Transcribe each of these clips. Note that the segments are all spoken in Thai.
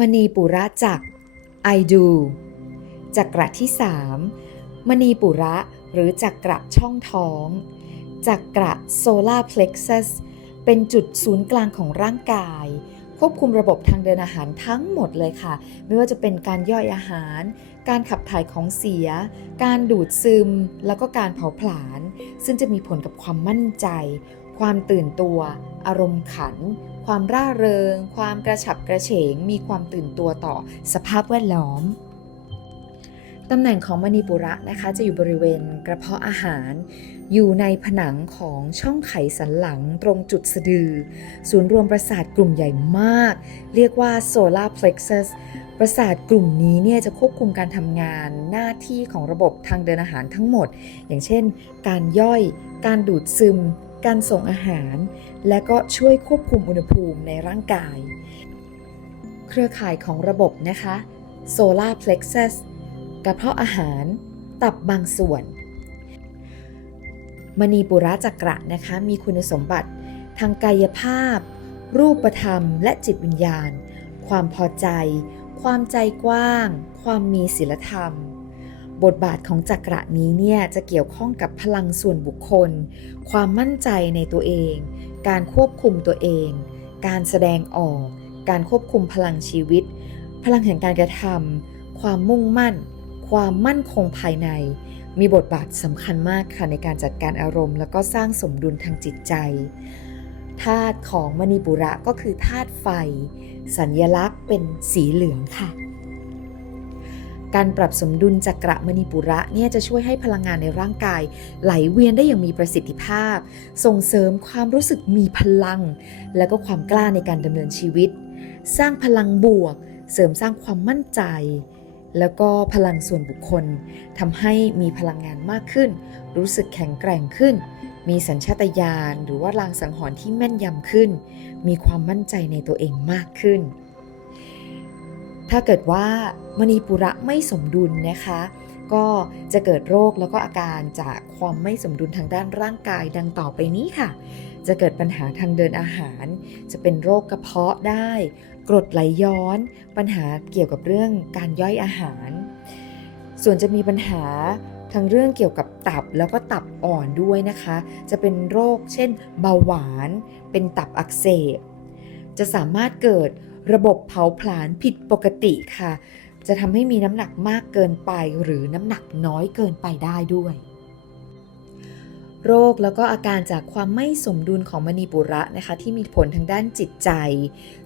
มณีปุระจักร I do จักระที่3มณีปุระหรือจักระช่องท้อง จักระ solar plexus เป็นจุดศูนย์กลางของร่างกาย ควบคุมระบบทางเดินอาหารทั้งหมดเลยค่ะ ไม่ว่าจะเป็นการย่อยอาหาร การขับถ่ายของเสีย การดูดซึม แล้วก็การเผาผลาญ ซึ่งจะมีผลกับความมั่นใจ ความตื่นตัว อารมณ์ขัน ความร่าเริง ความกระฉับกระเฉง มีความตื่นตัวต่อสภาพแวดล้อมตำแหน่งของมณีปุระนะคะจะอยู่บริเวณกระเพาะอาหาร อยู่ในผนังของช่องไขสันหลังตรงจุดสะดือ ศูนย์รวมประสาทกลุ่มใหญ่มาก เรียกว่า solar plexus ประสาทกลุ่มนี้เนี่ยจะควบคุมการทำงานหน้าที่ของระบบทางเดินอาหารทั้งหมด อย่างเช่น การย่อย การดูดซึม การส่งอาหาร และก็ช่วยควบคุมอุณหภูมิในร่างกาย เครือข่ายของระบบนะคะ solar plexus กระเพาะอาหาร ตับบางส่วน มณีปุระจักระนะคะมีคุณสมบัติ ทางกายภาพ รูปธรรม และจิตวิญญาณ ความพอใจ ความใจกว้าง ความมีศีลธรรม บทบาทของจักระนี้เนี่ยจะเกี่ยวข้องกับพลังส่วนบุคคล ความมั่นใจในตัวเอง การควบคุมตัวเอง การแสดงออก การควบคุมพลังชีวิต พลังแห่งการกระทำความมุ่งมั่น ความมั่นคงภายใน มีบทบาทสำคัญมากค่ะในการจัดการอารมณ์ แล้วก็สร้างสมดุลทางจิตใจธาตุของมณีปุระก็คือธาตุไฟ สัญญลักษณ์เป็นสีเหลืองค่ะ การปรับสมดุลจักระมณีปุระเนี่ยจะช่วยให้พลังงานในร่างกาย ไหลเวียนได้อย่างมีประสิทธิภาพ ส่งเสริมความรู้สึกมีพลัง และก็ความกล้าในการดำเนินชีวิต สร้างพลังบวก เสริมสร้างความมั่นใจ แล้วก็พลังส่วนบุคคลทำให้มีพลังงานมากขึ้น รู้สึกแข็งแกร่งขึ้น มีสัญชาตญาณหรือว่าลางสังหรณ์ที่แม่นยำขึ้น มีความมั่นใจในตัวเองมากขึ้น ถ้าเกิดว่ามณีปุระไม่สมดุลนะคะ ก็จะเกิดโรคแล้วก็อาการจากความไม่สมดุลทางด้านร่างกายดังต่อไปนี้ค่ะ จะเกิดปัญหาทางเดินอาหาร จะเป็นโรคกระเพาะได้ กรดไหลย้อน ปัญหาเกี่ยวกับเรื่องการย่อยอาหาร ส่วนจะมีปัญหาทางเรื่องเกี่ยวกับตับแล้วก็ตับอ่อนด้วยนะคะ จะเป็นโรคเช่นเบาหวาน เป็นตับอักเสบ จะสามารถเกิด ระบบเผาผลาญผิดปกติค่ะ จะทำให้มีน้ำหนักมากเกินไปหรือน้ำหนักน้อยเกินไปได้ด้วย โรคแล้วก็อาการจากความไม่สมดุลของมณีปุระนะคะ ที่มีผลทางด้านจิตใจ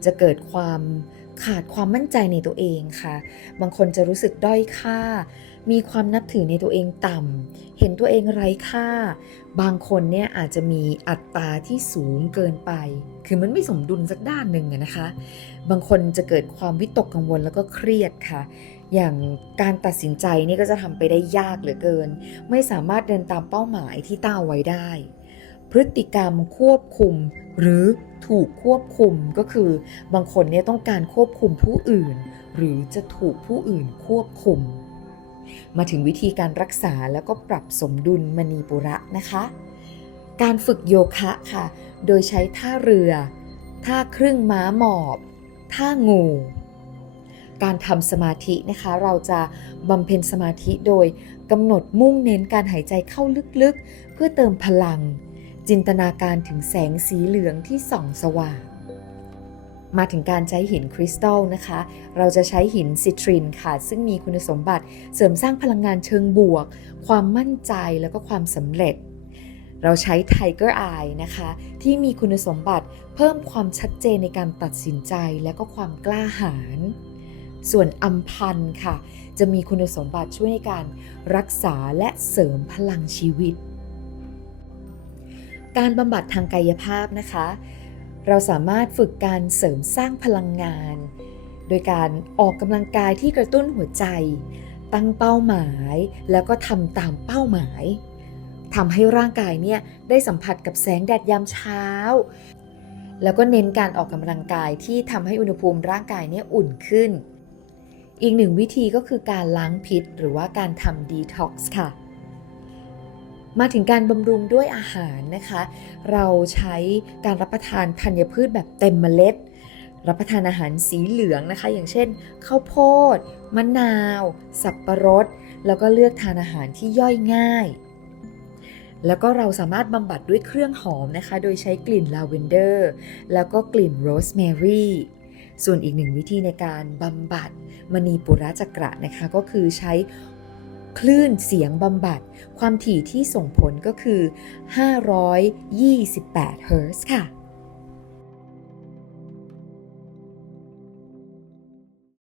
จะเกิดความขาดความมั่นใจในตัวเองค่ะ บางคนจะรู้สึกด้อยค่า มีความนับถือในตัวเองต่ำ เห็นตัวเองไร้ค่า บางคนเนี่ยอาจจะมีอัตราที่สูงเกินไป คือมันไม่สมดุลสักด้านหนึ่งนะคะ บางคนจะเกิดความวิตกกังวลแล้วก็เครียดค่ะ อย่างการตัดสินใจนี่ก็จะทำไปได้ยากเหลือเกิน ไม่สามารถเดินตามเป้าหมายที่ตั้งไว้ได้ พฤติกรรมควบคุมหรือถูกควบคุมก็คือบางคนเนี่ยต้องการควบคุมผู้อื่น หรือจะถูกผู้อื่นควบคุม มาถึงวิธีการรักษาแล้วก็ปรับสมดุลมณีปุระนะคะ การฝึกโยคะค่ะ โดยใช้ท่าเรือ ท่าครึ่งม้าหมอบ ท่างู การทำสมาธินะคะ เราจะบำเพ็ญสมาธิโดยกำหนดมุ่งเน้นการหายใจเข้าลึกๆ เพื่อเติมพลัง จินตนาการถึงแสงสีเหลืองที่ส่องสว่าง มาถึงการใช้หินคริสตัลนะคะ เราจะใช้หินซิตรินค่ะ ซึ่งมีคุณสมบัติเสริมสร้างพลังงานเชิงบวก ความมั่นใจแล้วก็ความสำเร็จ เราใช้ Tiger Eye นะคะ ที่มีคุณสมบัติเพิ่มความชัดเจนในการตัดสินใจและก็ความกล้าหาญส่วนอัมพันค่ะ จะมีคุณสมบัติช่วยในการรักษาและเสริมพลังชีวิต การบำบัดทางกายภาพนะคะ เราสามารถฝึกการเสริมสร้างพลังงาน โดยการออกกำลังกายที่กระตุ้นหัวใจ ตั้งเป้าหมาย แล้วก็ทำตามเป้าหมายทำให้ร่างกายเนี่ยได้สัมผัสกับแสงแดดยามเช้า แล้วก็เน้นการออกกำลังกายที่ทำให้อุณหภูมิร่างกายเนี่ยอุ่นขึ้น อีกหนึ่งวิธีก็คือการล้างพิษ หรือว่าการทำดีท็อกซ์ค่ะ มาถึงการบำรุงด้วยอาหารนะคะ เราใช้การรับประทานธัญพืชแบบเต็มเมล็ด รับประทานอาหารสีเหลืองนะคะ อย่างเช่นข้าวโพด มะนาว สับปะรด แล้วก็เลือกทานอาหารที่ย่อยง่าย แล้วก็เราสามารถบำบัดด้วยเครื่องหอมนะคะ โดยใช้กลิ่นลาเวนเดอร์ แล้วก็กลิ่นโรสแมรี่ส่วนอีกหนึ่งวิธีในการบำบัดมณีปุระจักระนะคะ ก็คือใช้ คลื่นเสียงบำบัด ความถี่ที่ส่งผลก็คือ 528 เฮิรตซ์ค่ะ